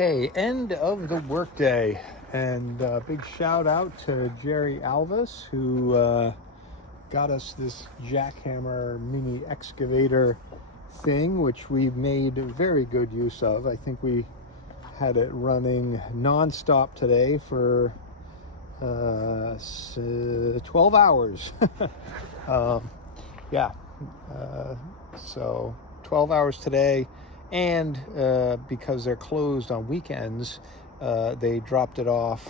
Okay, end of the workday, and big shout out to Jerry Alvis who got us this jackhammer mini excavator thing, which we've made very good use of. I think we had it running non-stop today for 12 hours. So 12 hours today. And because they're closed on weekends, they dropped it off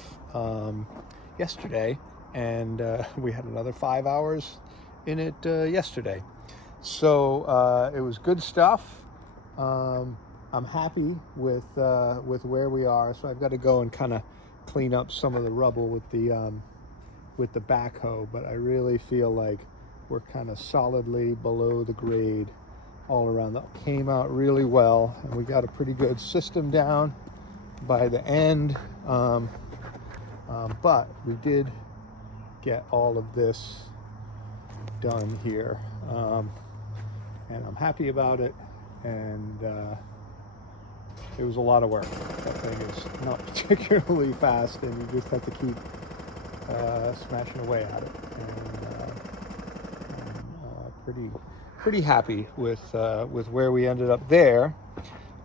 yesterday, and we had another 5 hours in it yesterday. So it was good stuff. I'm happy with where we are. So I've got to go and kind of clean up some of the rubble with the backhoe, but I really feel like we're kind of solidly below the grade all around. That came out really well, and we got a pretty good system down by the end, but we did get all of this done here, and I'm happy about it. And it was a lot of work. That thing is not particularly fast, and you just have to keep smashing away at it. And I'm pretty happy with where we ended up there.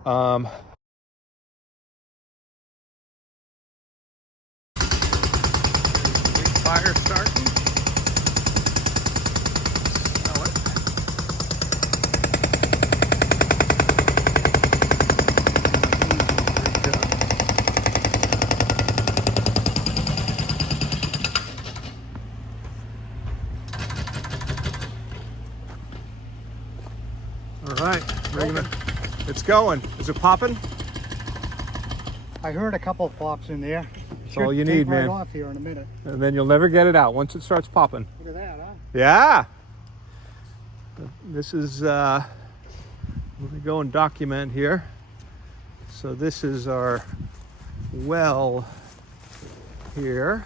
Fire starting. Smell it. All right, it's going. Is it popping? I heard a couple of pops in there. That's all you need, man. Right off here in a minute. And then you'll never get it out once it starts popping. Look at that, huh? Yeah. This is, let me go and document here. So this is our well here.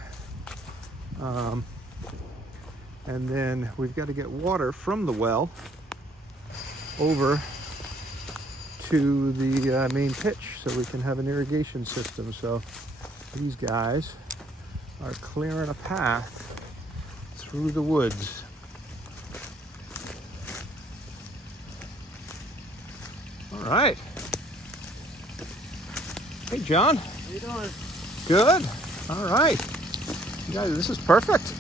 And then we've got to get water from the well over to the main pitch so we can have an irrigation system. So these guys are clearing a path through the woods. All right. Hey, John. How you doing? Good. All right. You guys, this is perfect.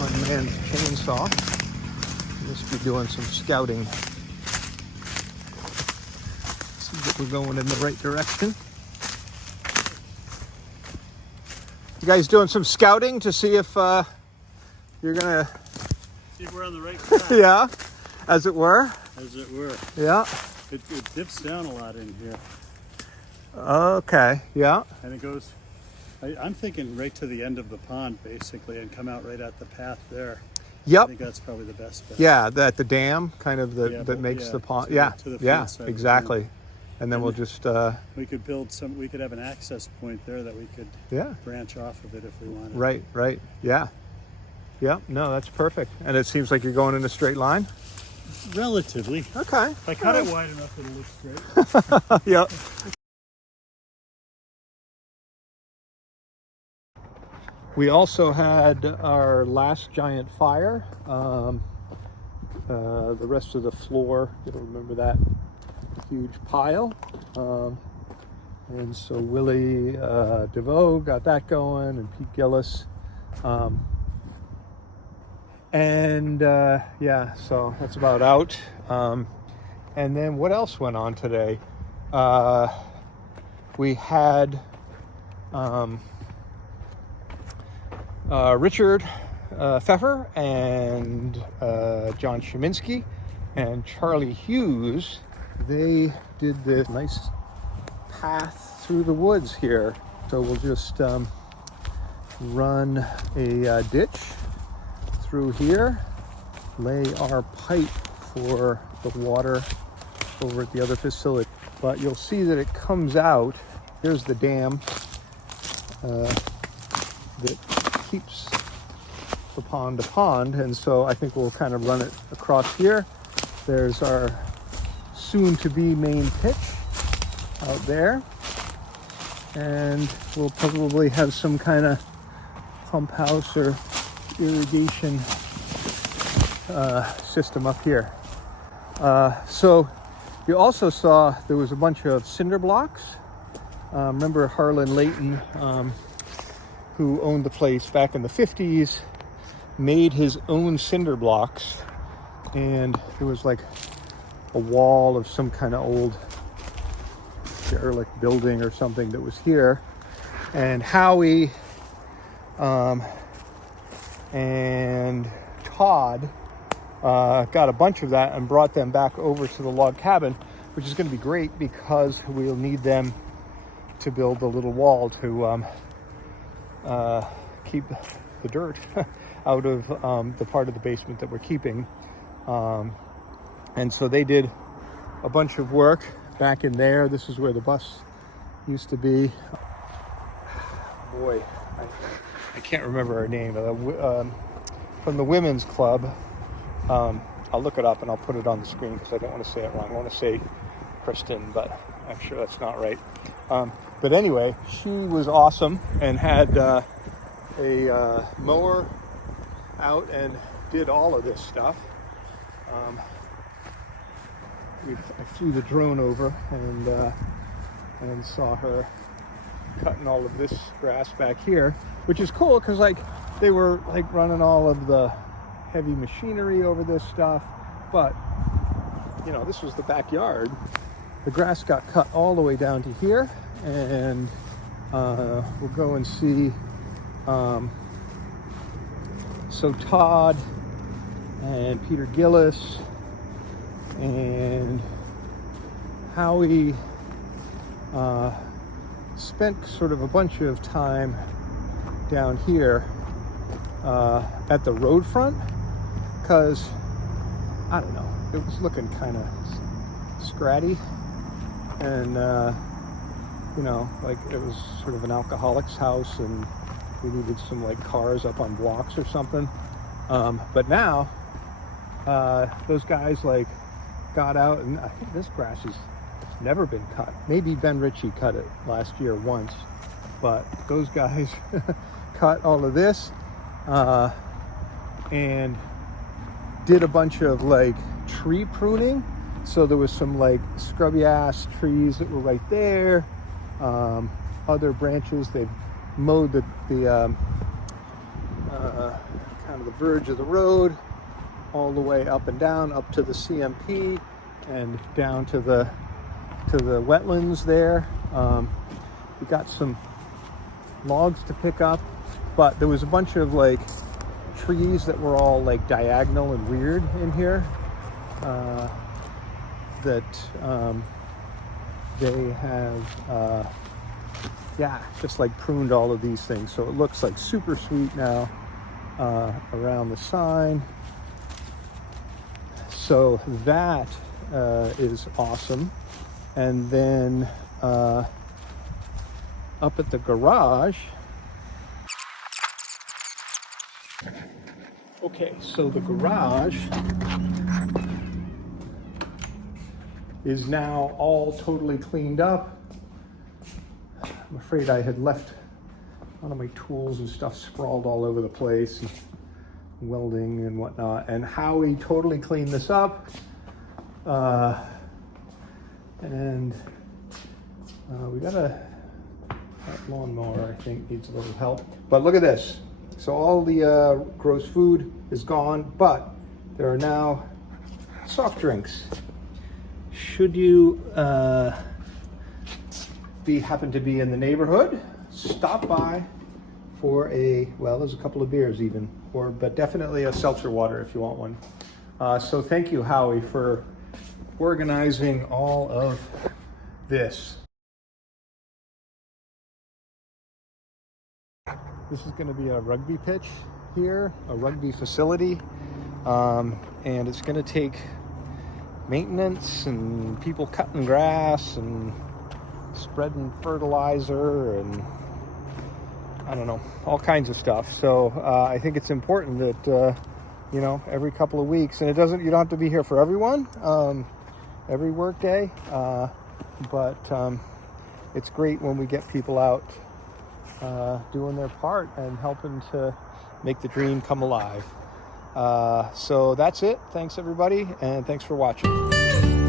Unmanned chainsaw. Must be doing some scouting. See that we're going in the right direction. You guys doing some scouting to see if you're gonna See if we're on the right track. yeah, as it were. As it were. Yeah. It dips down a lot in here. Okay. Yeah. And it goes, I'm thinking right to the end of the pond, basically, and come out right at the path there. Yep. I think that's probably the best bet. Yeah, that the dam kind of that makes the pond. To the yeah, side exactly. And then we'll just we could build we could have an access point there that we could branch off of it if we wanted. Right. Yeah. No, that's perfect. And it seems like you're going in a straight line. Relatively. Okay. If I cut it wide enough, it'll look straight. Yep. We also had our last giant fire. The rest of the floor, you'll remember that huge pile. And so Willie DeVoe got that going, and Pete Gillis. So that's about out. And then what else went on today? We had Richard Pfeffer and John Sheminsky and Charlie Hughes. They did this nice path through the woods here. So we'll just run a ditch through here, lay our pipe for the water over at the other facility. But you'll see that it comes out. Here's the dam that keeps the pond to pond, and so I think we'll kind of run it across here There's our soon-to-be main pitch out there. And we'll probably have some kind of pump house or irrigation system up here. So you also saw there was a bunch of cinder blocks. Remember Harlan Layton, who owned the place back in the 50s, made his own cinder blocks, and there was like a wall of some kind of old derelict building or something that was here, and Howie and Todd got a bunch of that and brought them back over to the log cabin, which is going to be great because we'll need them to build the little wall to keep the dirt out of the part of the basement that we're keeping. And so they did a bunch of work back in there. This is where the bus used to be. Boy, I can't remember her name. From the women's club. I'll look it up and I'll put it on the screen because I don't want to say it wrong. I want to say Kristen, but I'm sure that's not right. But anyway, she was awesome and had a mower out and did all of this stuff. I flew the drone over and saw her cutting all of this grass back here, which is cool because like they were like running all of the heavy machinery over this stuff, but you know, this was the backyard. The grass got cut all the way down to here, and we'll go and see. So Todd and Peter Gillis and Howie spent sort of a bunch of time down here at the road front, because I don't know, it was looking kind of scratty, and you know, like it was sort of an alcoholic's house and we needed some like cars up on blocks or something. But now those guys like got out, and I think this grass has never been cut. Maybe Ben Ritchie cut it last year once, but those guys cut all of this and did a bunch of like tree pruning. So there was some like scrubby ass trees that were right there, other branches. They mowed the kind of the verge of the road all the way up and down up to the CMP and down to the wetlands there. We got some logs to pick up, but there was a bunch of like trees that were all like diagonal and weird in here that they have just like pruned all of these things, so it looks like super sweet now around the sign. So that is awesome. And then up at the garage, okay, so the garage is now all totally cleaned up. I'm afraid I had left one of my tools and stuff sprawled all over the place, and welding and whatnot, and Howie totally cleaned this up. And we got that lawnmower, I think, needs a little help. But look at this. So all the gross food is gone, but there are now soft drinks. Should you happen to be in the neighborhood, stop by for there's a couple of beers even, but definitely a seltzer water if you want one. So thank you, Howie, for organizing all of this. This is going to be a rugby pitch here, a rugby facility, and it's going to take maintenance and people cutting grass and spreading fertilizer and I don't know, all kinds of stuff. So I think it's important that every couple of weeks. And you don't have to be here for everyone, every work day. But it's great when we get people out doing their part and helping to make the dream come alive. So that's it. Thanks, everybody, and thanks for watching.